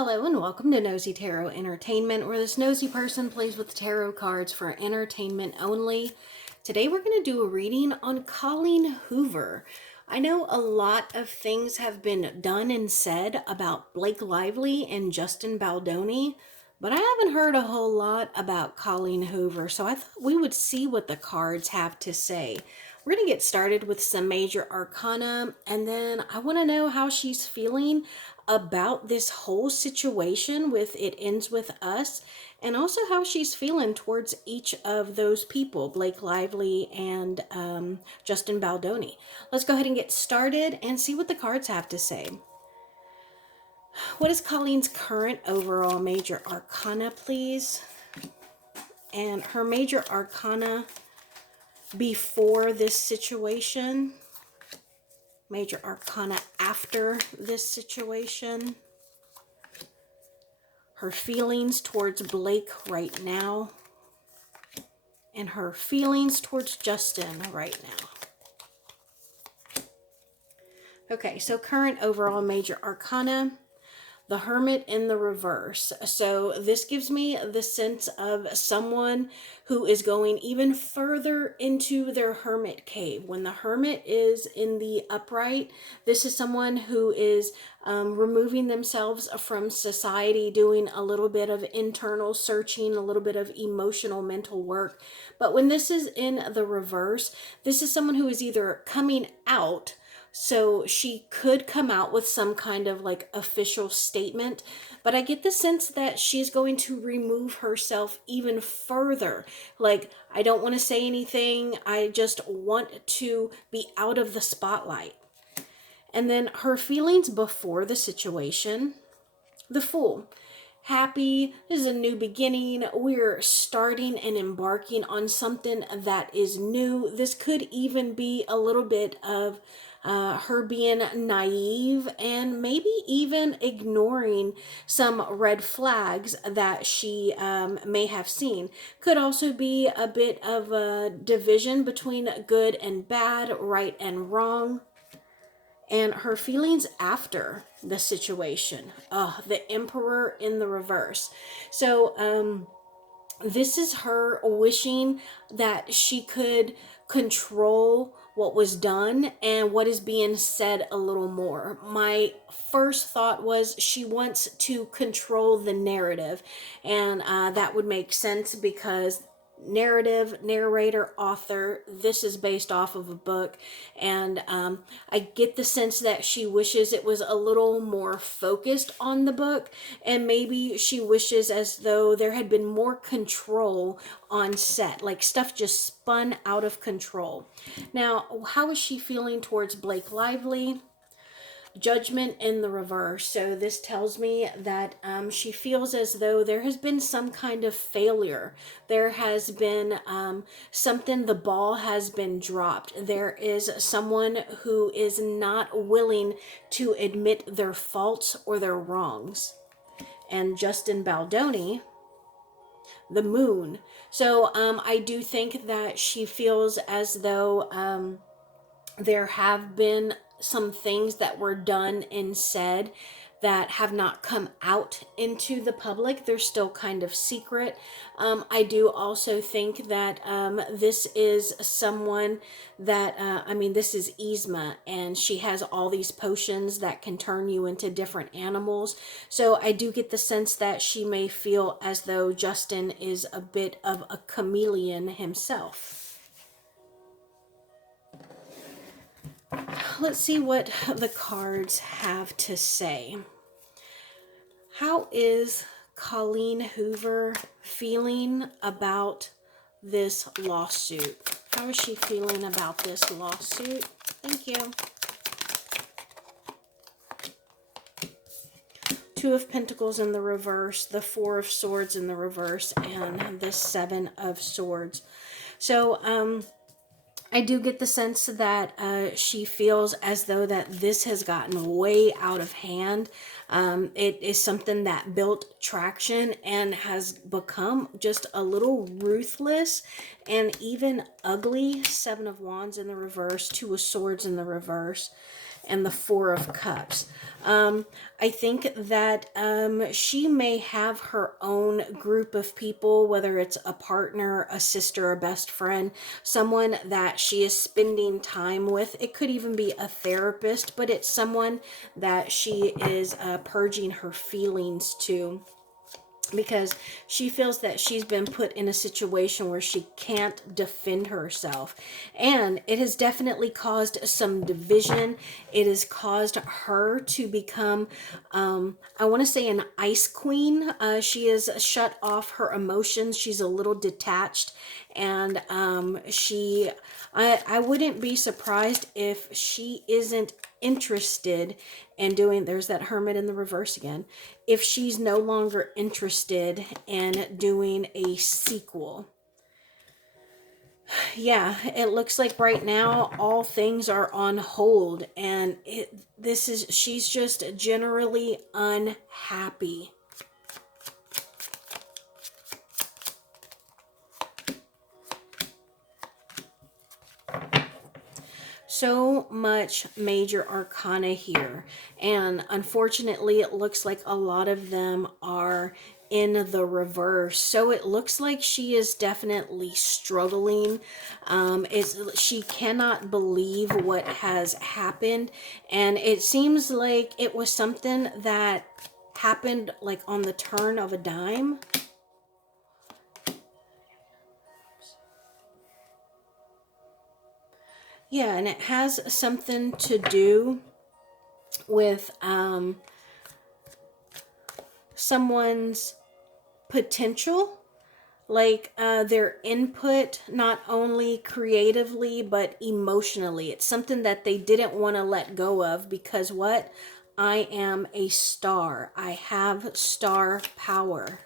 Hello and welcome to Nosy Tarot Entertainment, where this nosy person plays with tarot cards for entertainment only. Today we're going to do a reading on Coleen Hoover. I know a lot of things have been done and said about Blake Lively and Justin Baldoni, but I haven't heard a whole lot about Coleen Hoover, so I thought we would see what the cards have to say. We're going to get started with some major arcana, and then I want to know how she's feeling about this whole situation with It Ends With Us, and also how she's feeling towards each of those people, Blake Lively and Justin Baldoni. Let's go ahead and get started and see what the cards have to say. What is Colleen's current overall major arcana, please? And her major arcana before this situation, major arcana after this situation, her feelings towards Blake right now, and her feelings towards Justin right now. Okay, so current overall major arcana, the Hermit in the reverse. So this gives me the sense of someone who is going even further into their hermit cave. When the Hermit is in the upright, this is someone who is removing themselves from society, doing a little bit of internal searching, a little bit of emotional mental work. But when this is in the reverse, this is someone who is either coming out, so she could come out with some kind of like official statement, but I get the sense that she's going to remove herself even further. Like, I don't want to say anything. I just want to be out of the spotlight. And then her feelings before the situation, the Fool. Happy, this is a new beginning. We're starting and embarking on something that is new. This could even be a little bit of her being naive and maybe even ignoring some red flags that she may have seen. Could also be a bit of a division between good and bad, right and wrong. And her feelings after the situation. The Emperor in the reverse. So this is her wishing that she could control what was done and what is being said a little more. My first thought was she wants to control the narrative, and that would make sense because narrative, narrator, author, this is based off of a book, and I get the sense that she wishes it was a little more focused on the book, and maybe she wishes as though there had been more control on set, like stuff just spun out of control. Now, how is she feeling towards Blake Lively? Judgment in the reverse. So this tells me that she feels as though there has been some kind of failure. There has been something, the ball has been dropped. There is someone who is not willing to admit their faults or their wrongs. And Justin Baldoni, the Moon. So I do think that she feels as though there have been some things that were done and said that have not come out into the public. They're still kind of secret. I do also think that this is someone that, this is Yzma, and she has all these potions that can turn you into different animals. So I do get the sense that she may feel as though Justin is a bit of a chameleon himself. Let's see what the cards have to say. How is Coleen Hoover feeling about this lawsuit? How is she feeling about this lawsuit? Thank you. Two of Pentacles in the reverse, the Four of Swords in the reverse, and the Seven of Swords. So, I do get the sense that she feels as though that this has gotten way out of hand. It is something that built traction and has become just a little ruthless and even ugly. Seven of Wands in the reverse, Two of Swords in the reverse. and the Four of Cups. I think that she may have her own group of people, whether it's a partner, a sister, a best friend, someone that she is spending time with. It could even be a therapist, but it's someone that she is purging her feelings to, because she feels that she's been put in a situation where she can't defend herself. And it has definitely caused some division. It has caused her to become, I want to say, an ice queen. She has shut off her emotions. She's a little detached. And I wouldn't be surprised if she isn't interested in doing, there's that Hermit in the reverse again, if she's no longer interested in doing a sequel. Yeah, it looks like right now all things are on hold, and she's just generally unhappy. So much major arcana here, and unfortunately it looks like a lot of them are in the reverse. So it looks like she is definitely struggling. She cannot believe what has happened, and it seems like it was something that happened like on the turn of a dime. Yeah, and it has something to do with someone's potential, like their input, not only creatively but emotionally. It's something that they didn't want to let go of, because what? I am a star. I have star power.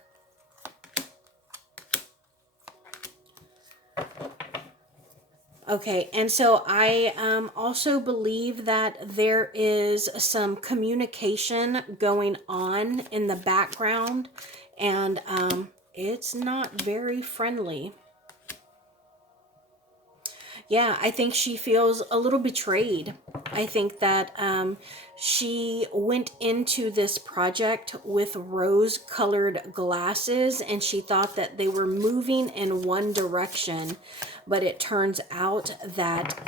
Okay, and so I also believe that there is some communication going on in the background, and it's not very friendly. Yeah, I think she feels a little betrayed. I think that she went into this project with rose-colored glasses, and she thought that they were moving in one direction, but it turns out that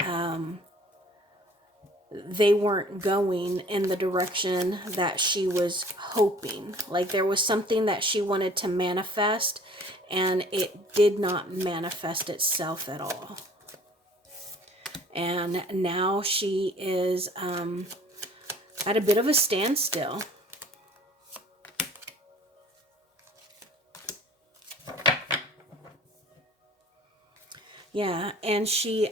they weren't going in the direction that she was hoping. Like there was something that she wanted to manifest, and it did not manifest itself at all. And now she is at a bit of a standstill. Yeah, and she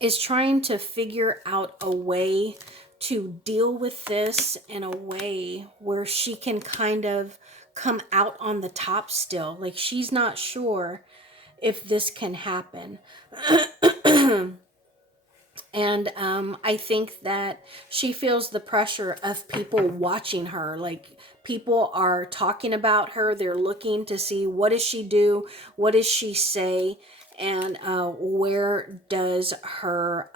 is trying to figure out a way to deal with this in a way where she can kind of come out on the top still. Like she's not sure if this can happen. And I think that she feels the pressure of people watching her. Like people are talking about her. They're looking to see, what does she do? What does she say? And where does her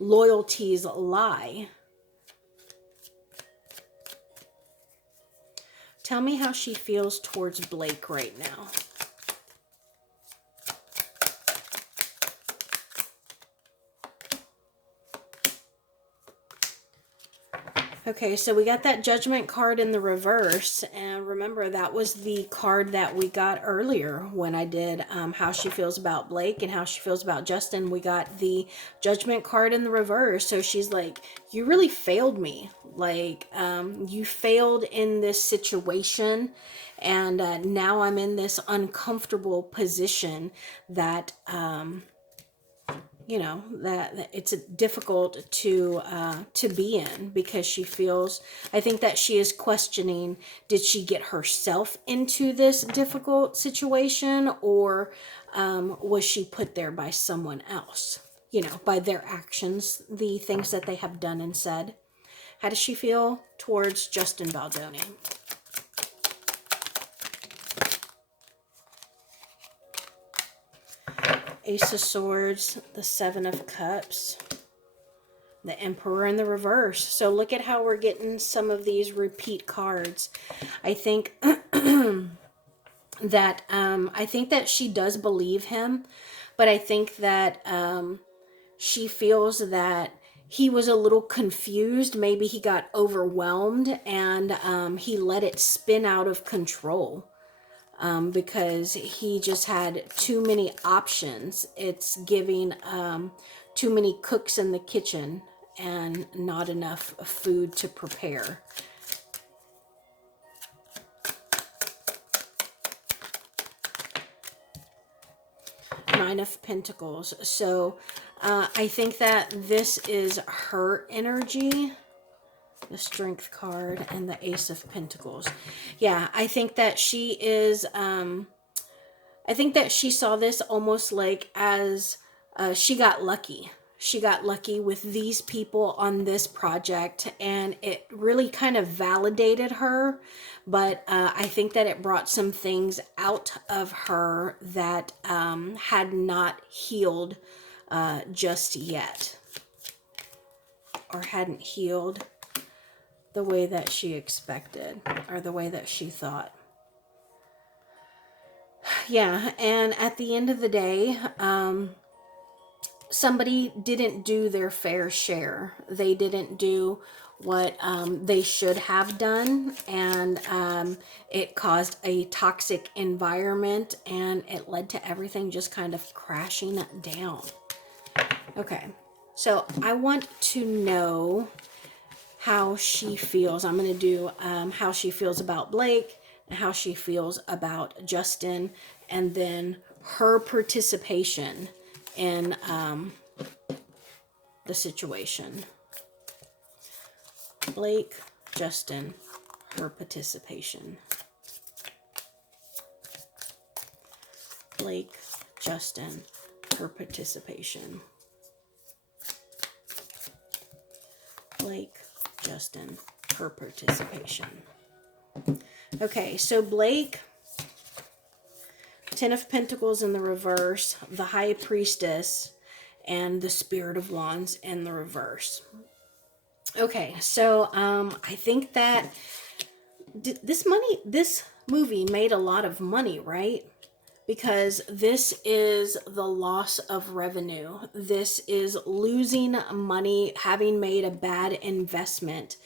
loyalties lie? Tell me how she feels towards Blake right now. Okay, so we got that Judgment card in the reverse, and remember that was the card that we got earlier when I did how she feels about Blake and how she feels about Justin. We got the Judgment card in the reverse, so she's like, you really failed me. Like, you failed in this situation, and now I'm in this uncomfortable position that you know, that it's difficult to be in, because she feels, I think that she is questioning, did she get herself into this difficult situation, or was she put there by someone else, you know, by their actions, the things that they have done and said. How does she feel towards Justin Baldoni? Ace of Swords, the Seven of Cups. The Emperor in the reverse. So look at how we're getting some of these repeat cards. I think that she does believe him, but I think that she feels that he was a little confused. Maybe he got overwhelmed and he let it spin out of control. Because he just had too many options. It's giving too many cooks in the kitchen and not enough food to prepare. Nine of Pentacles. So I think that this is her energy. The Strength card and the Ace of Pentacles. Yeah, I think that she is... I think that she saw this almost like as she got lucky. She got lucky with these people on this project, and it really kind of validated her. But I think that it brought some things out of her that had not healed just yet, or hadn't healed the way that she expected, or the way that she thought. Yeah, and at the end of the day, somebody didn't do their fair share. They didn't do what they should have done, and it caused a toxic environment, and it led to everything just kind of crashing down. Okay, so I want to know how she feels. I'm going to do how she feels about Blake, and how she feels about Justin, and then her participation in the situation. Blake, Justin, her participation. Blake, Justin, her participation. Blake, Justin, her participation. Okay, so Blake, Ten of Pentacles in the reverse, the High Priestess, and the Spirit of Wands in the reverse. Okay, so I think that this movie made a lot of money, right? Because this is the loss of revenue. This is losing money, having made a bad investment.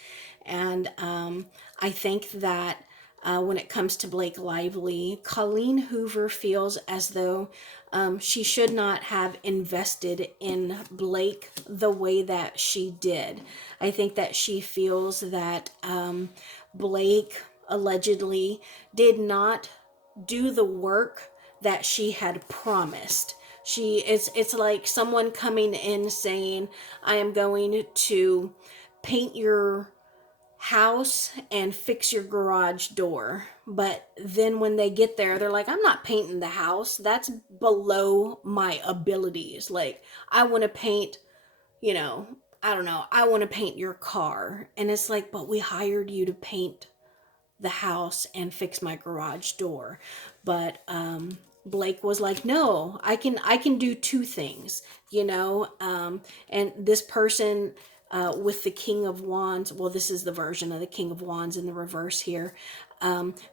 And I think that when it comes to Blake Lively, Coleen Hoover feels as though she should not have invested in Blake the way that she did. I think that she feels that Blake allegedly did not do the work that she had promised. It's like someone coming in saying, I am going to paint your house and fix your garage door. But then when they get there, they're like, I'm not painting the house. That's below my abilities. Like, I want to paint, I don't know, I want to paint your car. And it's like, but we hired you to paint the house and fix my garage door. But Blake was like, no, I can do two things, and this person with the King of Wands, well, this is the version of the King of Wands in the reverse here.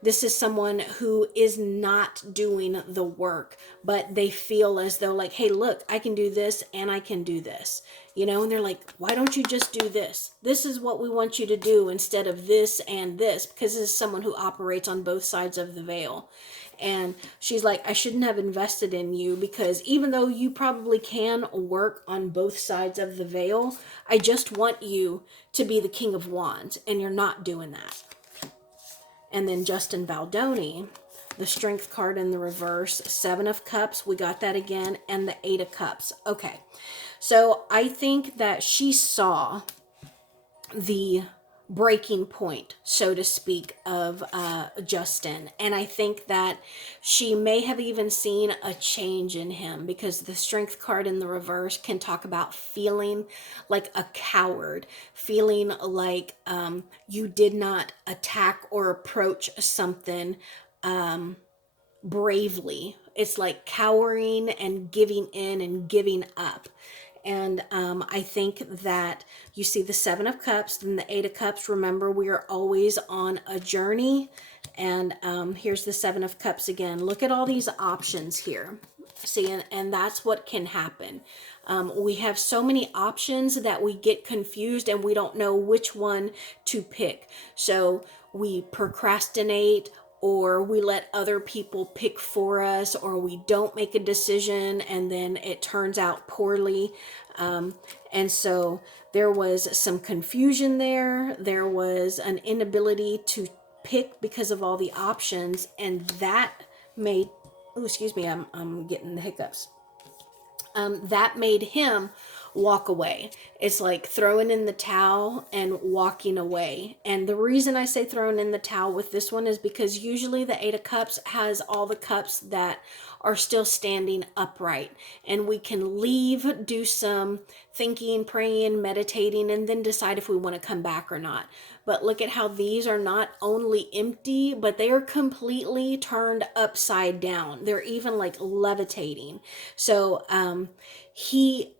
This is someone who is not doing the work, but they feel as though like, hey, look, I can do this and I can do this, and they're like, why don't you just do this? This is what we want you to do instead of this and this, because this is someone who operates on both sides of the veil. And she's like, I shouldn't have invested in you, because even though you probably can work on both sides of the veil, I just want you to be the King of Wands, and you're not doing that. And then Justin Baldoni, the Strength card in the reverse, Seven of Cups, we got that again, and the Eight of Cups. Okay, so I think that she saw the breaking point, so to speak, of Justin. And I think that she may have even seen a change in him, because the Strength card in the reverse can talk about feeling like a coward, feeling like you did not attack or approach something bravely. It's like cowering and giving in and giving up. And I think that you see the Seven of Cups and the Eight of Cups. Remember, we are always on a journey. And here's the Seven of Cups again. Look at all these options here. See, and that's what can happen. We have so many options that we get confused and we don't know which one to pick. So we procrastinate, or we let other people pick for us, or we don't make a decision and then it turns out poorly. And so there was some confusion there. There was an inability to pick because of all the options, and that made, oh, excuse me, I'm getting the hiccups. That made him walk away. It's like throwing in the towel and walking away. And the reason I say throwing in the towel with this one is because usually the Eight of Cups has all the cups that are still standing upright, and we can leave, do some thinking, praying, meditating, and then decide if we want to come back or not. But look at how these are not only empty, but they are completely turned upside down. They're even like levitating. So he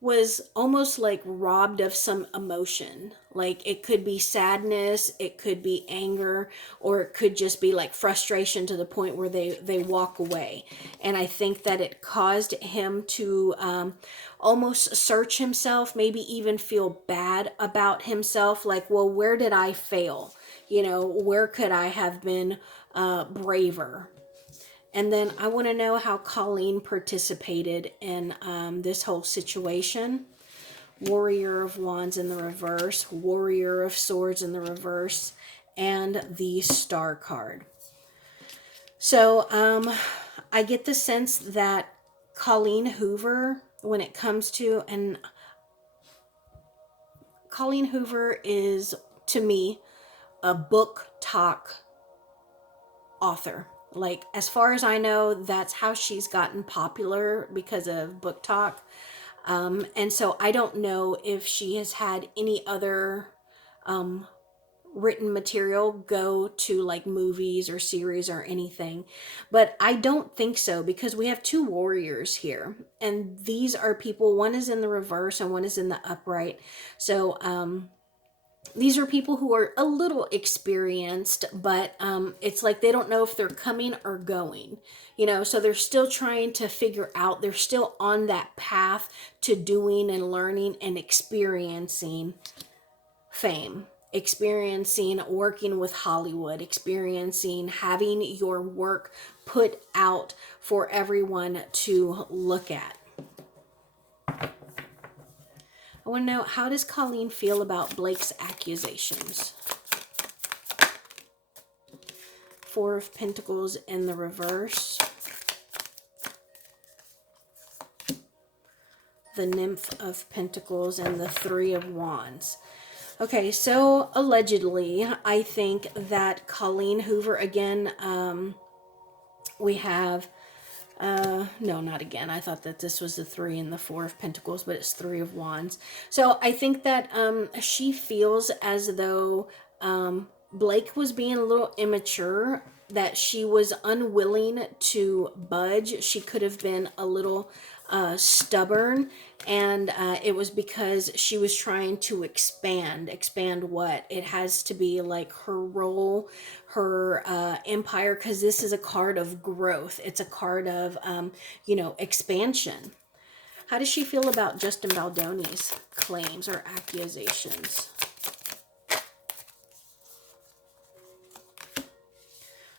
was almost like robbed of some emotion. Like it could be sadness, it could be anger, or it could just be like frustration to the point where they walk away. And I think that it caused him to almost search himself, maybe even feel bad about himself. Like, well, where did I fail? You know, where could I have been braver? And then I want to know how Coleen participated in this whole situation. Warrior of Wands in the reverse, Warrior of Swords in the reverse, and the Star card. So I get the sense that Coleen Hoover, when it comes to, and Coleen Hoover is, to me, a book talk author. Like, as far as I know, that's how she's gotten popular, because of book talk. And so I don't know if she has had any other written material go to like movies or series or anything. But I don't think so, because we have two warriors here. And these are people, one is in the reverse and one is in the upright. So, these are people who are a little experienced, but it's like they don't know if they're coming or going, you know, so they're still trying to figure out, they're still on that path to doing and learning and experiencing fame, experiencing working with Hollywood, experiencing having your work put out for everyone to look at. I want to know, how does Coleen feel about Blake's accusations? Four of Pentacles in the reverse. The Nymph of Pentacles and the Three of Wands. Okay, so allegedly, I think that Coleen Hoover, again, we have... no, not again. I thought that this was the Three and the Four of Pentacles, but it's Three of Wands. So I think that she feels as though Blake was being a little immature, that she was unwilling to budge. She could have been a little stubborn, and it was because she was trying to expand what it has to be, like her role, her empire, because this is a card of growth. It's a card of you know, expansion. How does she feel about Justin Baldoni's claims or accusations?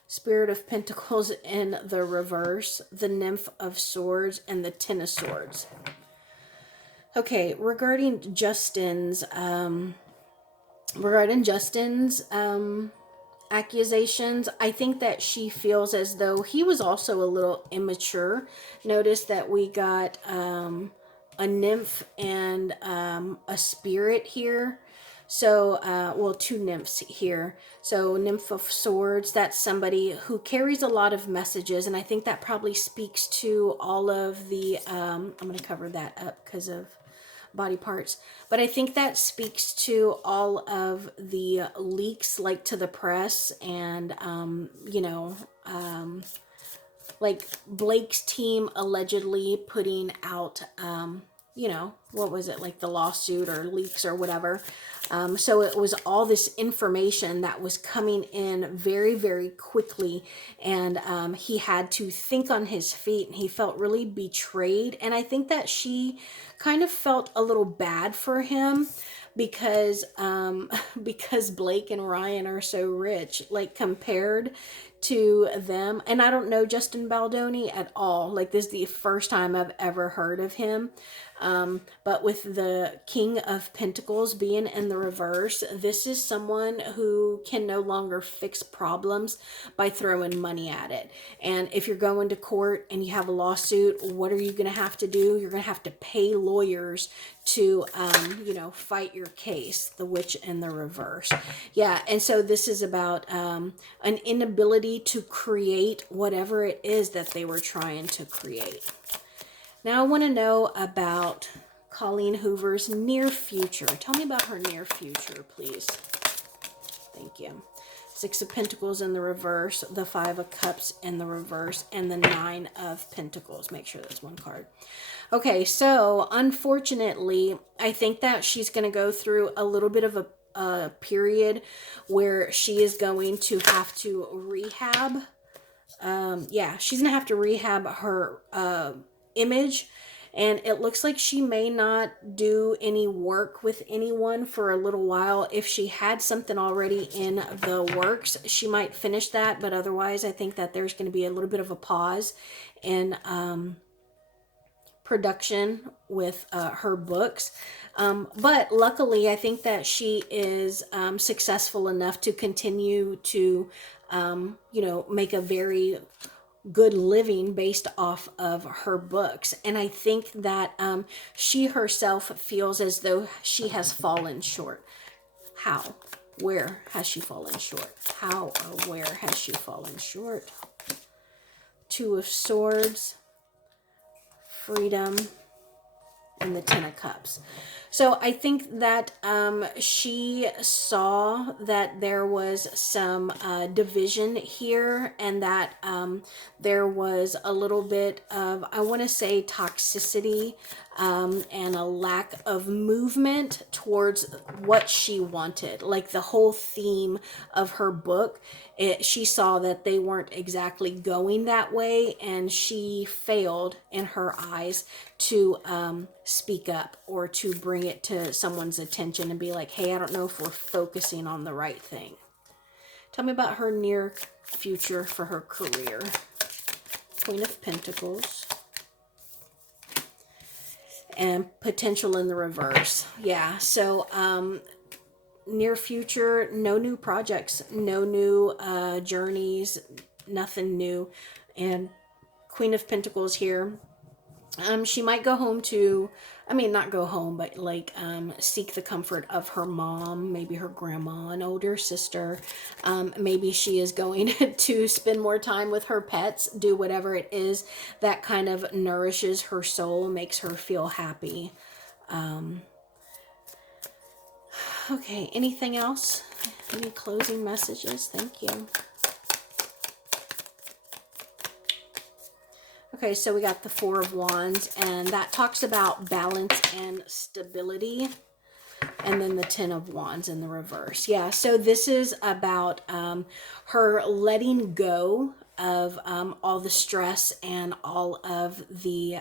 Spirit of Pentacles in the reverse, the Nymph of Swords, and the Ten of Swords. Okay, regarding Justin's accusations, I think that she feels as though he was also a little immature. Notice that we got a nymph and a spirit here. So, well, two nymphs here. So, Nymph of Swords, that's somebody who carries a lot of messages. And I think that probably speaks to all of the, I'm going to cover that up because of body parts. But I think that speaks to all of the leaks, like to the press and, you know, like Blake's team allegedly putting out you know, what was it, like the lawsuit or leaks or whatever. So it was all this information that was coming in very, very quickly. And he had to think on his feet, and he felt really betrayed. And I think that she kind of felt a little bad for him because because Blake and Ryan are so rich, like compared to them. And I don't know Justin Baldoni at all. Like, this is the first time I've ever heard of him. But with the King of Pentacles being in the reverse, this is someone who can no longer fix problems by throwing money at it. And if you're going to court and you have a lawsuit, what are you going to have to do? You're going to have to pay lawyers to, you know, fight your case. The Witch in the reverse. Yeah, and so this is about an inability to create whatever it is that they were trying to create. Now I want to know about Coleen Hoover's near future. Tell me about her near future, please. Thank you. Six of Pentacles in the reverse, the Five of Cups in the reverse, and the Nine of Pentacles. Make sure that's one card. Okay, so unfortunately, I think that she's going to go through a little bit of a period where she is going to have to rehab. Yeah, she's going to have to rehab her image, and it looks like she may not do any work with anyone for a little while. If she had something already in the works, she might finish that, but otherwise I think that there's going to be a little bit of a pause in production with her books. But luckily, I think that she is successful enough to continue to, you know, make a very good living based off of her books. And I think that she herself feels as though she has fallen short. How? Where has she fallen short? How or where has she fallen short? Two of Swords, Freedom, and the Ten of Cups. So I think that she saw that there was some division here, and that there was a little bit of, I want to say, toxicity and a lack of movement towards what she wanted. Like the whole theme of her book, she saw that they weren't exactly going that way, and she failed in her eyes to speak up or to bring it to someone's attention and be like, hey, I don't know if we're focusing on the right thing. Tell me about her near future for her career. Queen of Pentacles. And potential in the reverse. Yeah, so near future, no new projects, no new journeys, nothing new. And Queen of Pentacles here. She might go home to, I mean, not go home, but like seek the comfort of her mom, maybe her grandma, an older sister. Maybe she is going to spend more time with her pets, do whatever it is that kind of nourishes her soul, makes her feel happy. Okay, anything else? Any closing messages? Thank you. Okay, so we got the Four of Wands, and that talks about balance and stability. And then the Ten of Wands in the reverse. Yeah, so this is about her letting go of all the stress and all of the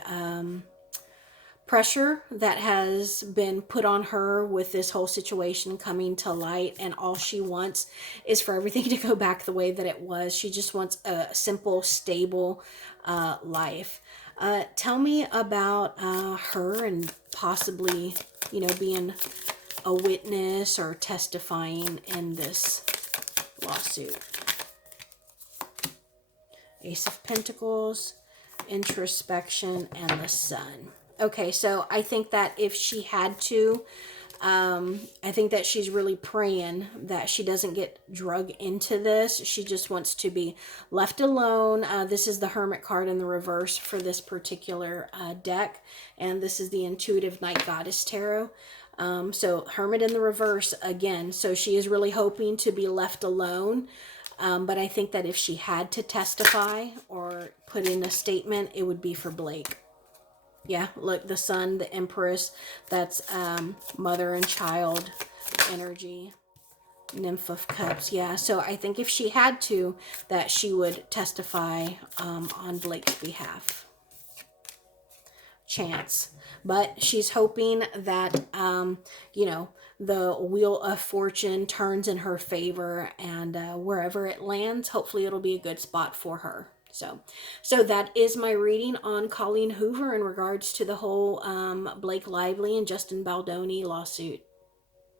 pressure that has been put on her with this whole situation coming to light, and all she wants is for everything to go back the way that it was. She just wants a simple, stable life. Tell me about her and possibly, you know, being a witness or testifying in this lawsuit. Ace of Pentacles, introspection, and the Sun. Okay, so I think that if she had to, I think that she's really praying that she doesn't get drug into this. She just wants to be left alone. This is the Hermit card in the reverse for this particular deck. And this is the Intuitive Night Goddess Tarot. So Hermit in the reverse again. So she is really hoping to be left alone. But I think that if she had to testify or put in a statement, it would be for Blake. Yeah, look, the Sun, the Empress, that's mother and child energy. Nymph of Cups, yeah. So I think if she had to, that she would testify on Blake's behalf. Chance. But she's hoping that, you know, the wheel of fortune turns in her favor, and wherever it lands, hopefully it'll be a good spot for her. So that is my reading on Coleen Hoover in regards to the whole Blake Lively and Justin Baldoni lawsuit.